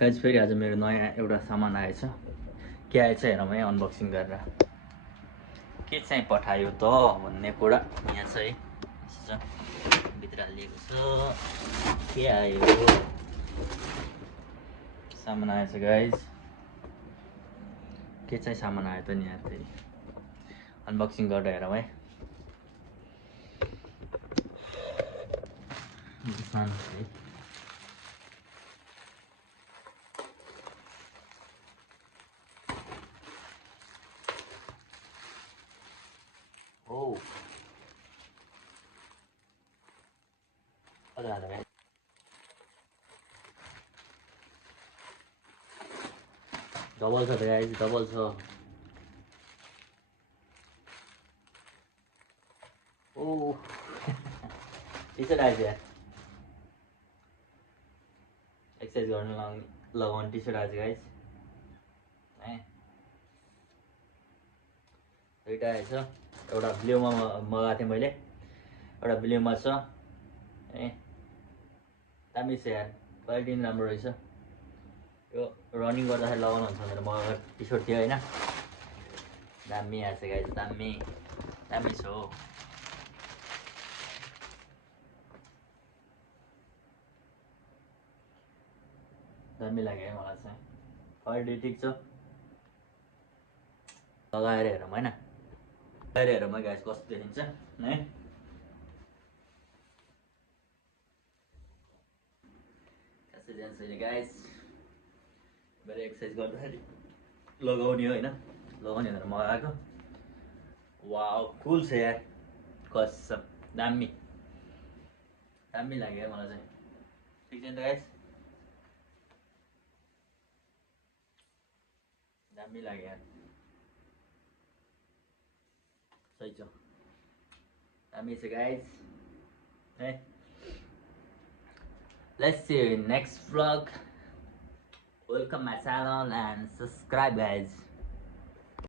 Guys फेरि आज मेरो नयाँ एउटा सामान आएछ। के आएछ हेरौँ है अनबक्सिङ गरेर। के चाहिँ पठायो त भन्ने कुरा यहाँ छ है। भित्र हालिएको छ। के आयो? सामान आएछ गाइस। के चाहिँ सामान आयो त नि यहाँ फेरि अनबक्सिङ गरेर हेरौँ है। सानो छ है। Oh. Ada guys. Double छ guys, double छ. Oh. टी-शर्ट आएछ यार. एक्सरसाइज गर्न लगाउने टी-शर्ट आएछ guys. है. दुईटा आएछ. एउटा ब्लूमा मगाएको थिएँ मैले. एउटा ब्लूमा छ. ए दामी छ यार. क्वालिटी पनि राम्रो रहेछ. यो रनिङ गर्दाखेरि लगाउनु हुन्छ भनेर मगाएको टी-शर्ट थियो हैन. दामी आएछ गाइस, दामी. दामी छ हो. दामी लाग्यो है मलाई चाहिँ. क्वालिटी ठिक छ. लगाएर हेरौँ हैन. लगाएर हेरौँ है गाइस कस्तो देखिन्छ है. कसरी जान्छ अहिले गाइस. मेरो एक्सरसाइज गर्दाखेरि लगाउने हो हैन. लगाउने भनेर मगाएको. वाउ कुल छ यार. कसम दामी. दामी लाग्यो है मलाई चाहिँ. ठिक छ नि त गाइस. दामी लाग्यो यार. सही छ. दामी छ guys. Hey. Let's see you in next vlog. Welcome my channel and subscribe guys.